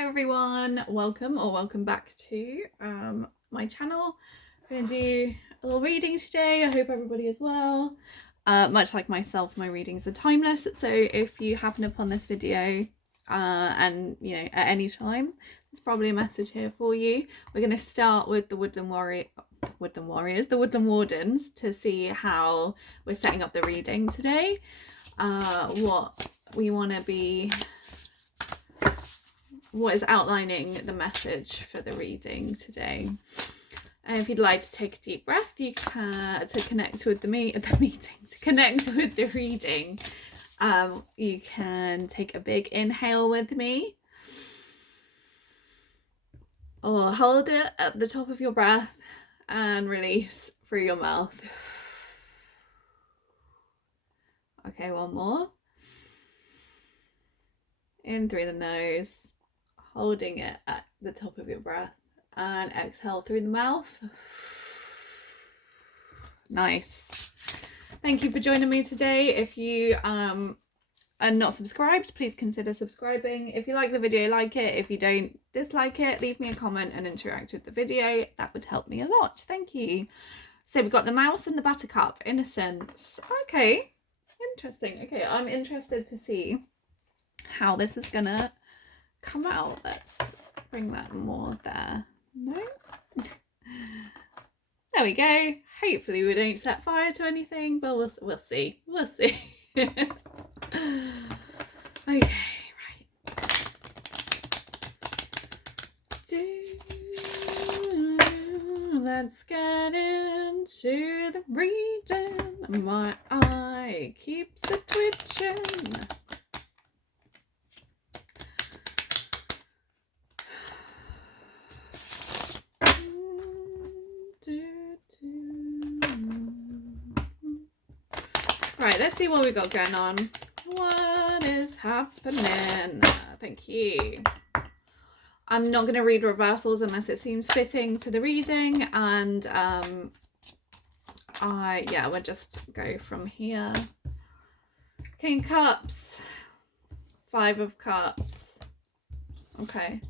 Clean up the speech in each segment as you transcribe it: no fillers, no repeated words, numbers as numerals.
Hello everyone, welcome back to my channel. I'm going to do a little reading today. I hope everybody is well. Much like myself, my readings are timeless, so if you happen upon this video and you know at any time, there's probably a message here for you. We're going to start with the Woodland Wardens to see how we're setting up the reading today. What we want to be, what is outlining the message for the reading today. And if you'd like to take a deep breath, you can, to connect with the reading, you can take a big inhale with me, or hold it at the top of your breath and release through your mouth. Okay, one more. In through the nose, holding it at the top of your breath, and exhale through the mouth. Nice. Thank you for joining me today. If you are not subscribed, please consider subscribing. If you like the video, like it. If you don't, dislike it. Leave me a comment and interact with the video. That would help me a lot. Thank you. So we've got the mouse and the buttercup. Innocence. Okay, interesting. Okay, I'm interested to see how this is gonna come out. Let's bring that more there. No. There we go. Hopefully we don't set fire to anything, but we'll see. We'll see. Okay, right. Let's get into the reading. My eye keeps a twitching. Right, let's see what we got going on. What is happening? Thank you. I'm not going to read reversals unless it seems fitting to the reading, and we'll just go from here. King of Cups, Five of Cups, okay,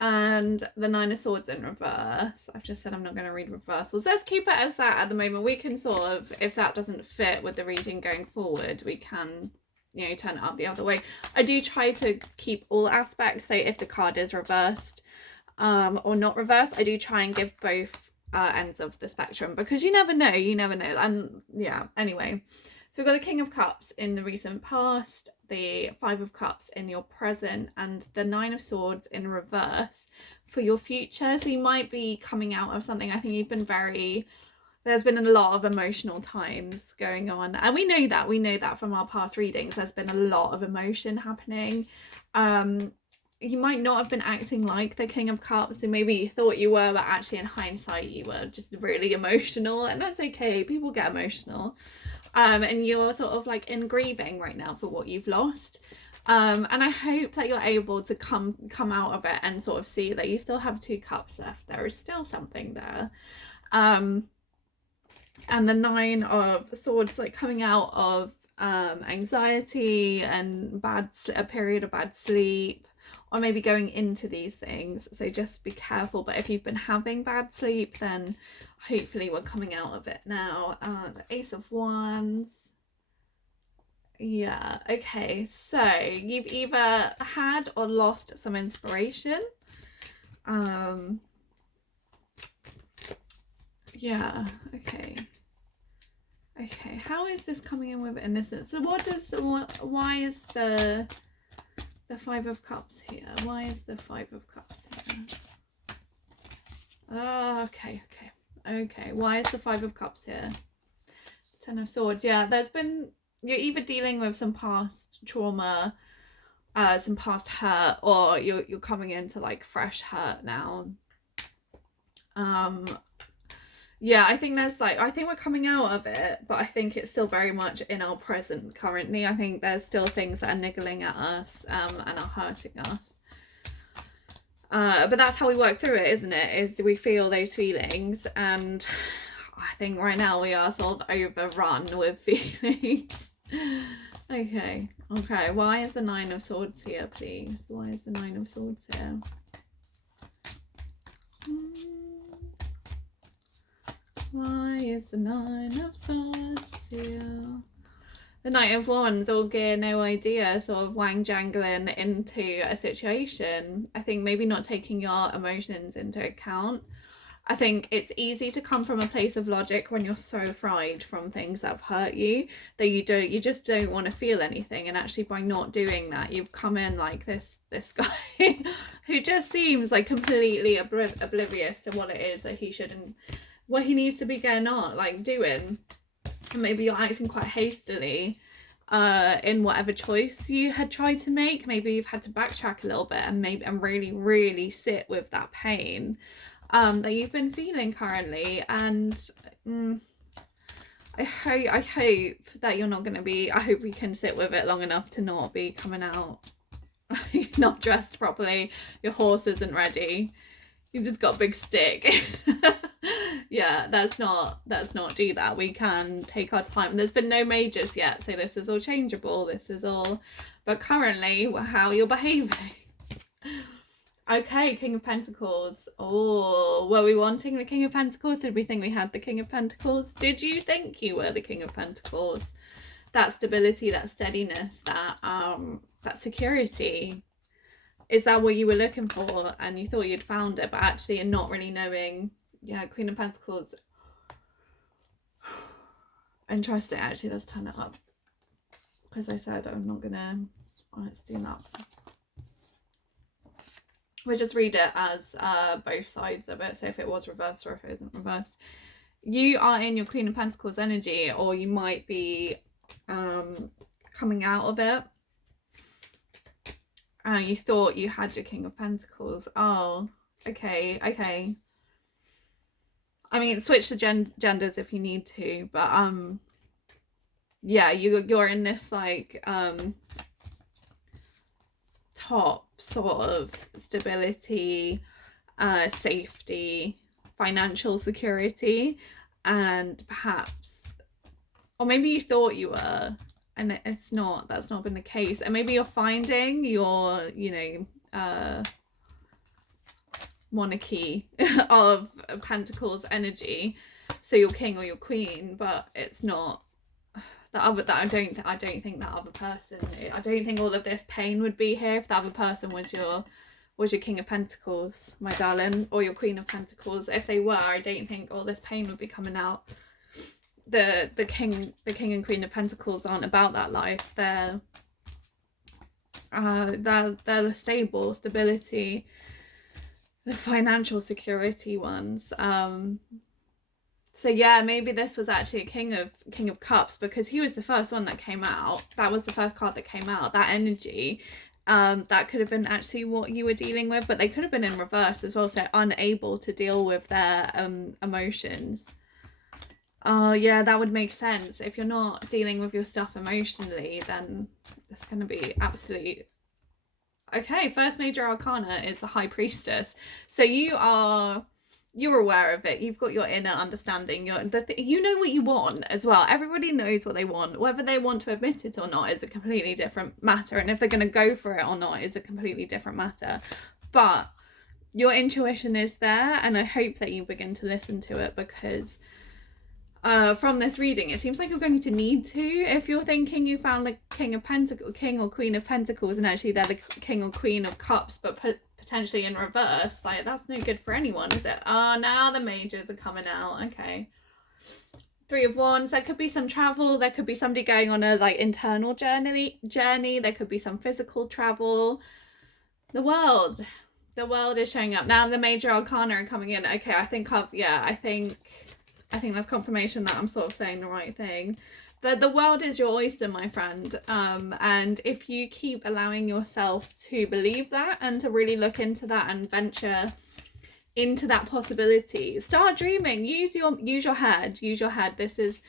and the Nine of Swords in reverse. I've just said I'm not going to read reversals. Let's keep it as that at the moment. We can sort of, if that doesn't fit with the reading going forward, we can, you know, turn it up the other way. I do try to keep all aspects, so if the card is reversed or not reversed, I do try and give both ends of the spectrum, because you never know. And yeah, anyway, so we've got the King of Cups in the recent past, the Five of Cups in your present, and the Nine of Swords in reverse for your future. So you might be coming out of something. I think you've been there's been a lot of emotional times going on, and we know that from our past readings. There's been a lot of emotion happening. You might not have been acting like the King of Cups, and maybe you thought you were, but actually in hindsight you were just really emotional, and that's okay. People get emotional. And you're sort of like in grieving right now for what you've lost. And I hope that you're able to come out of it and sort of see that you still have two cups left. There is still something there. And the Nine of Swords, like coming out of anxiety and a period of bad sleep, or maybe going into these things. So just be careful. But if you've been having bad sleep, then hopefully we're coming out of it now. The Ace of Wands. Yeah, okay. So you've either had or lost some inspiration. Yeah, okay. Okay, how is this coming in with innocence? So why is the Five of Cups here? Why is the Five of Cups here? Oh, okay. Why is the Five of Cups here? Ten of Swords. Yeah, you're either dealing with some past trauma, some past hurt, or you're coming into like fresh hurt now. Yeah, I think we're coming out of it, but I think it's still very much in our present currently. I think there's still things that are niggling at us and are hurting us. But that's how we work through it, isn't it? Is we feel those feelings, and I think right now we are sort of overrun with feelings. Okay. Why is the Nine of Swords here, please? Why is the Nine of Swords here? Why is the Nine of Swords here? The Knight of Wands, all gear, no idea, sort of wang jangling into a situation. I think maybe not taking your emotions into account. I think it's easy to come from a place of logic when you're so fried from things that have hurt you that you just don't want to feel anything. And actually, by not doing that, you've come in like this guy who just seems like completely oblivious to what it is that he shouldn't, what he needs to be getting on, like doing. And maybe you're acting quite hastily in whatever choice you had tried to make. Maybe you've had to backtrack a little bit and really sit with that pain that you've been feeling currently. And I hope that you're not going to be, I hope you can sit with it long enough to not be coming out you're not dressed properly, your horse isn't ready, you just got a big stick. Yeah, that's not do that. We can take our time. There's been no majors yet, so this is all changeable. This is all, but currently how you're behaving. Okay, King of Pentacles. Oh, were we wanting the King of Pentacles? Did we think we had the King of Pentacles? Did you think you were the King of Pentacles? That stability, that steadiness, that security. Is that what you were looking for and you thought you'd found it, but actually you're not really knowing? Yeah, Queen of Pentacles. Interesting, actually. Let's turn it up. Because I said I'm not gonna, let's do that. We'll just read it as both sides of it. So if it was reversed or if it isn't reversed. You are in your Queen of Pentacles energy, or you might be coming out of it. You thought you had your King of Pentacles. Oh, okay. I mean, switch the genders if you need to, but yeah, you're in this like top sort of stability, safety, financial security, and perhaps, or maybe you thought you were, and it's not. That's not been the case, and maybe you're finding your, monarchy of Pentacles energy, so your king or your queen, but it's not I don't think that other person, I don't think all of this pain would be here if the other person was your King of Pentacles, my darling, or your Queen of Pentacles. If they were, I don't think all this pain would be coming out. The king and Queen of Pentacles aren't about that life. They're the stable, stability, the financial security ones. So yeah, maybe this was actually a King of Cups, because he was the first one that came out. That was the first card that came out. That energy, that could have been actually what you were dealing with, but they could have been in reverse as well. So unable to deal with their emotions. Oh yeah, that would make sense. If you're not dealing with your stuff emotionally, then it's going to be absolutely okay. First major arcana is the High Priestess. So you're aware of it. You've got your inner understanding. You know what you want as well. Everybody knows what they want. Whether they want to admit it or not is a completely different matter. And if they're going to go for it or not is a completely different matter. But your intuition is there, and I hope that you begin to listen to it, because from this reading, it seems like you're going to need to. If you're thinking you found the King or Queen of Pentacles, and actually they're the King or Queen of Cups, but potentially in reverse, like, that's no good for anyone, is it? Now the majors are coming out. Okay. Three of Wands. There could be some travel. There could be somebody going on a like internal journey. There could be some physical travel. The World is showing up now. The major arcana are coming in. Okay, I think that's confirmation that I'm sort of saying the right thing. The world is your oyster, my friend. And if you keep allowing yourself to believe that and to really look into that and venture into that possibility, start dreaming. Use your head. This is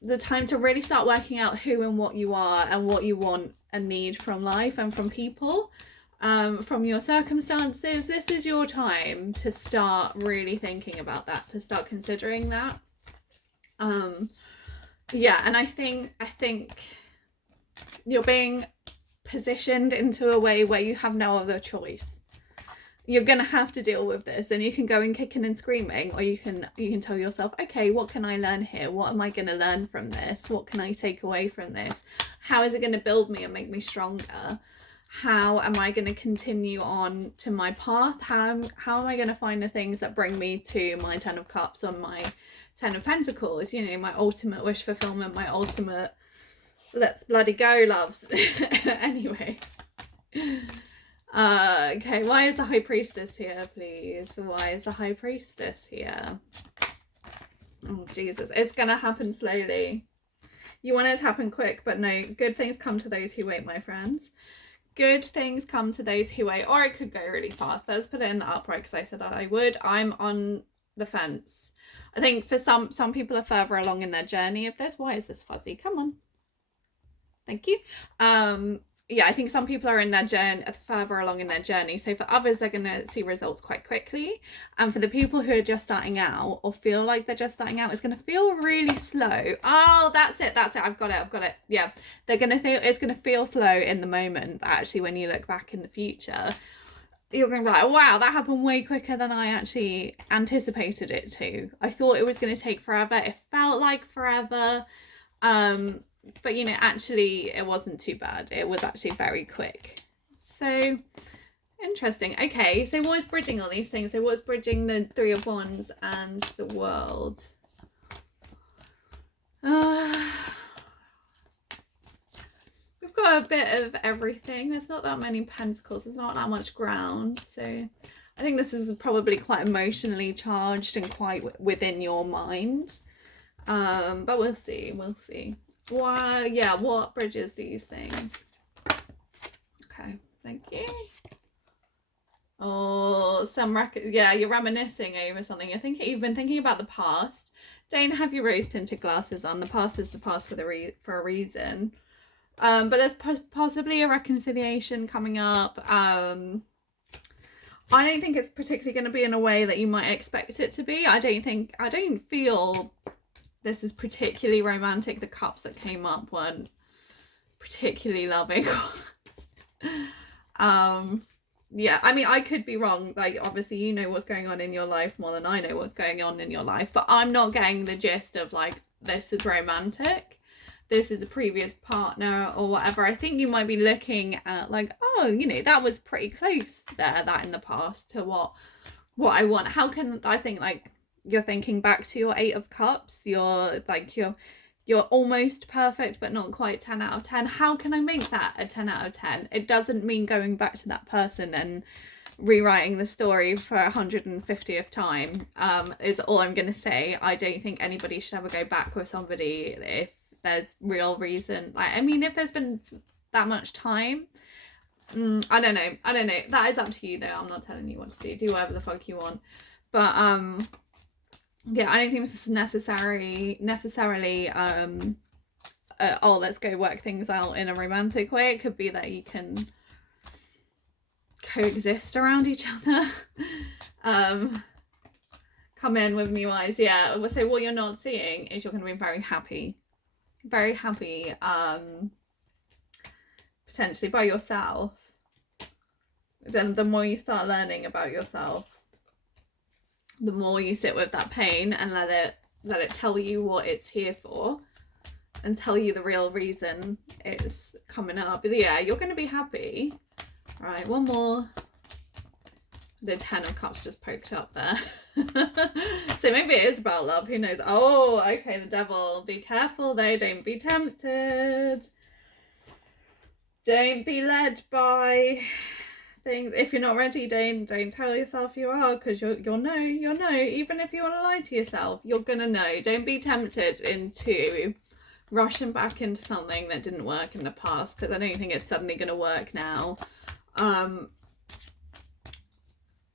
the time to really start working out who and what you are and what you want and need from life and from people. From your circumstances. This is your time to start really thinking about that, to start considering that. Yeah, and I think You're being positioned into a way where you have no other choice. You're gonna have to deal with this, and you can go in kicking and screaming, or you can tell yourself, okay, what can I learn here? What am I gonna learn from this? What can I take away from this? How is it gonna build me and make me stronger? How am I gonna continue on to my path? How am I gonna find the things that bring me to my 10 of Cups or my 10 of Pentacles? You know, my ultimate wish fulfillment, my ultimate let's bloody go, loves. Anyway. Okay, why is the High Priestess here, please? Why is the High Priestess here? Oh, Jesus. It's gonna happen slowly. You want it to happen quick, but no. Good things come to those who wait, my friends. Good things come to those who wait. Or it could go really fast. Let's put it in the upright because I said that I would. I'm on the fence. I think for some people are further along in their journey of this. Why is this fuzzy? Come on. Thank you. Yeah, I think some people are in their journey, further along in their journey. So for others, they're going to see results quite quickly. And for the people who are just starting out or feel like they're just starting out, it's going to feel really slow. Oh, that's it. I've got it. Yeah, they're going to feel, it's going to feel slow in the moment. But actually, when you look back in the future, you're going to be like, wow, that happened way quicker than I actually anticipated it to. I thought it was going to take forever. It felt like forever. But, you know, actually it wasn't too bad. It was actually very quick. So, interesting. Okay, so what's bridging all these things? So what's bridging the Three of Wands and the World? We've got a bit of everything. There's not that many pentacles. There's not that much ground. So I think this is probably quite emotionally charged and quite within your mind. But we'll see. Why, yeah, what bridges these things? Okay, thank you. Oh, yeah, you're reminiscing over something. You've been thinking about the past. Don't have your rose tinted glasses on. The past is the past for a reason. But there's possibly a reconciliation coming up. I don't think it's particularly going to be in a way that you might expect it to be. I don't feel this is particularly romantic. The cups that came up weren't particularly loving. Yeah, I mean, I could be wrong. Like, obviously, you know what's going on in your life more than I know what's going on in your life. But I'm not getting the gist of, like, this is romantic. This is a previous partner or whatever. I think you might be looking at, like, oh, you know, that was pretty close there, that in the past, to what I want. How can, I think, like, you're thinking back to your 8 of Cups. You're almost perfect, but not quite 10 out of 10. How can I make that a 10 out of 10? It doesn't mean going back to that person and rewriting the story for 150th time, is all I'm going to say. I don't think anybody should ever go back with somebody if there's real reason. Like, I mean, if there's been that much time, I don't know. That is up to you, though. I'm not telling you what to do. Do whatever the fuck you want. But, yeah, I don't think this is necessarily oh, let's go work things out in a romantic way. It could be that you can coexist around each other. Come in with new eyes. Yeah, so what you're not seeing is you're going to be very happy, potentially by yourself. Then the more you start learning about yourself, the more you sit with that pain and let it tell you what it's here for and tell you the real reason it's coming up. But yeah, you're going to be happy. All right, one more. The 10 of Cups just poked up there. So maybe it is about love. Who knows? Oh, okay, the Devil. Be careful though. Don't be tempted. Don't be led by things. If you're not ready, don't tell yourself you are, because you'll know. Even if you want to lie to yourself, you're gonna know. Don't be tempted into rushing back into something that didn't work in the past, because I don't think it's suddenly gonna work now.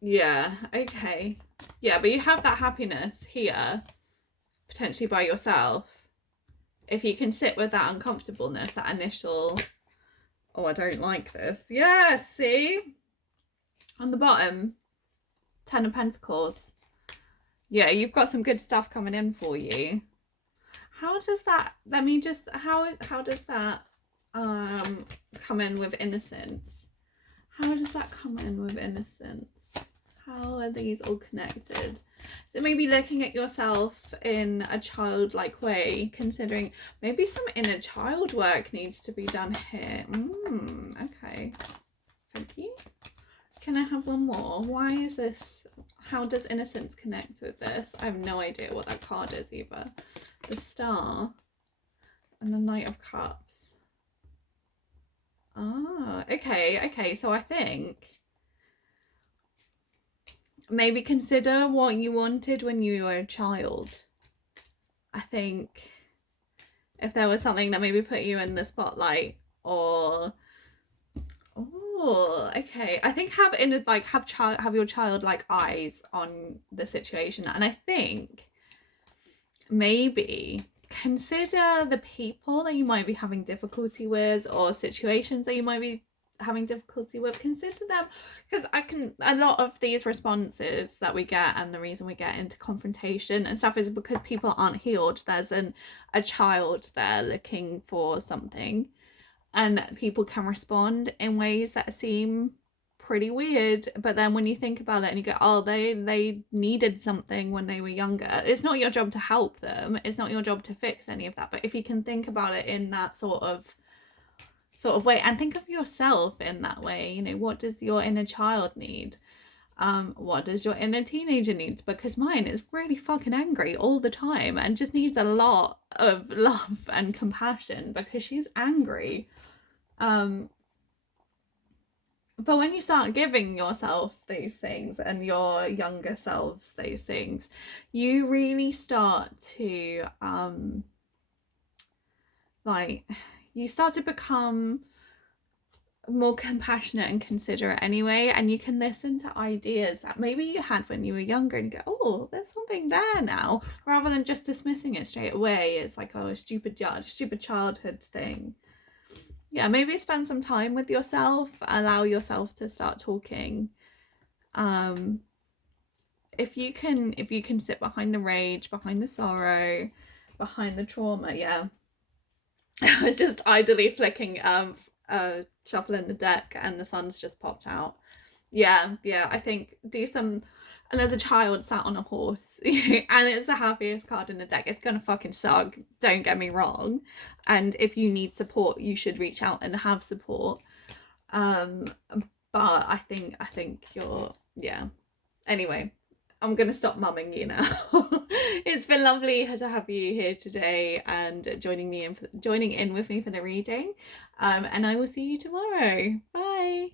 Yeah, okay. Yeah, but you have that happiness here, potentially by yourself. If you can sit with that uncomfortableness, that initial, oh, I don't like this. Yeah, see? On the bottom, 10 of Pentacles. Yeah, you've got some good stuff coming in for you. How does that, let me just, how does that come in with innocence? How does that come in with innocence? How are these all connected? So maybe looking at yourself in a childlike way, considering maybe some inner child work needs to be done here. Okay. Thank you. Can I have one more? Why is this? How does innocence connect with this? I have no idea what that card is either. The Star and the Knight of Cups. Ah, okay. So I think maybe consider what you wanted when you were a child. I think if there was something that maybe put you in the spotlight, or okay, I think have your child like eyes on the situation, and I think maybe consider the people that you might be having difficulty with, or situations that you might be having difficulty with. Consider them, because a lot of these responses that we get, and the reason we get into confrontation and stuff, is because people aren't healed. There's a child there looking for something, and people can respond in ways that seem pretty weird, but then when you think about it and you go, oh, they needed something when they were younger, it's not your job to help them, it's not your job to fix any of that. But if you can think about it in that sort of way, and think of yourself in that way, you know, what does your inner child need? What does your inner teenager need? Because mine is really fucking angry all the time and just needs a lot of love and compassion because she's angry. But when you start giving yourself these things and your younger selves those things, you really start to you start to become more compassionate and considerate anyway, and you can listen to ideas that maybe you had when you were younger and go, oh, there's something there now, rather than just dismissing it straight away. It's like, oh, a stupid childhood thing. Yeah, maybe spend some time with yourself, allow yourself to start talking. If you can sit behind the rage, behind the sorrow, behind the trauma, yeah. I was just idly flicking shuffling the deck and the sun's just popped out. Yeah, I think do some. And there's a child sat on a horse, and it's the happiest card in the deck. It's gonna fucking suck, don't get me wrong. And if you need support, you should reach out and have support. But I think you're, yeah. Anyway, I'm gonna stop mumming you now. It's been lovely to have you here today and joining in with me for the reading. And I will see you tomorrow. Bye.